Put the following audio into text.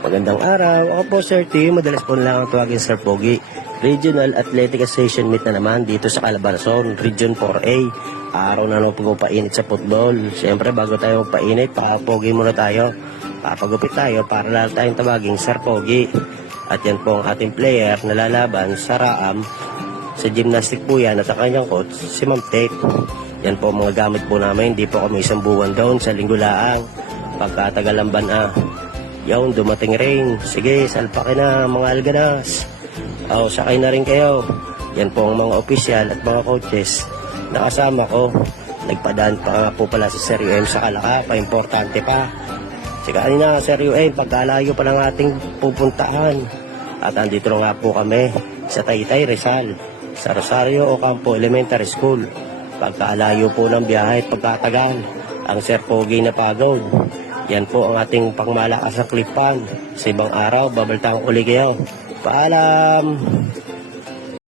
Magandang araw. Ako po Sir T. Madalas po lang ang tawagin Sir Pogi. Regional Athletic Association meet na naman dito sa Calabarzon, Region 4A. Araw na naman po painit sa football. Siyempre bago tayo painit, pa-pogi muna tayo. Papagupit tayo para lahat tayong tawaging Sir Pogi. At yan po ang ating player na lalaban sa Raam. Sa gymnastic po yan at ang kanyang coach, si Ma'am Tate. Yan po mga gamit po namin. Hindi po kami isang buwan doon sa linggo laang. Pagkatagalamban Yawn, dumating rain. Sige, salpakin na mga alganas. Sakay na rin kayo. Yan po ang mga opisyal at mga coaches na kasama ko. Nagpadaan pa nga po pala sa Sir UM sa Kalaka. Pa-importante pa. Sige kanina, Sir UM, pagkalayo pa ng ating pupuntahan. At andito nga po kami sa Taytay, Rizal. Sa Rosario Ocampo Elementary School. Pagkalayo po ng biyahe at pagkatagal. Ang Sir Pogi na pagod. Yan po ang ating pangmalakas sa klipan. Sa ibang araw, babaltang uli kayo. Paalam!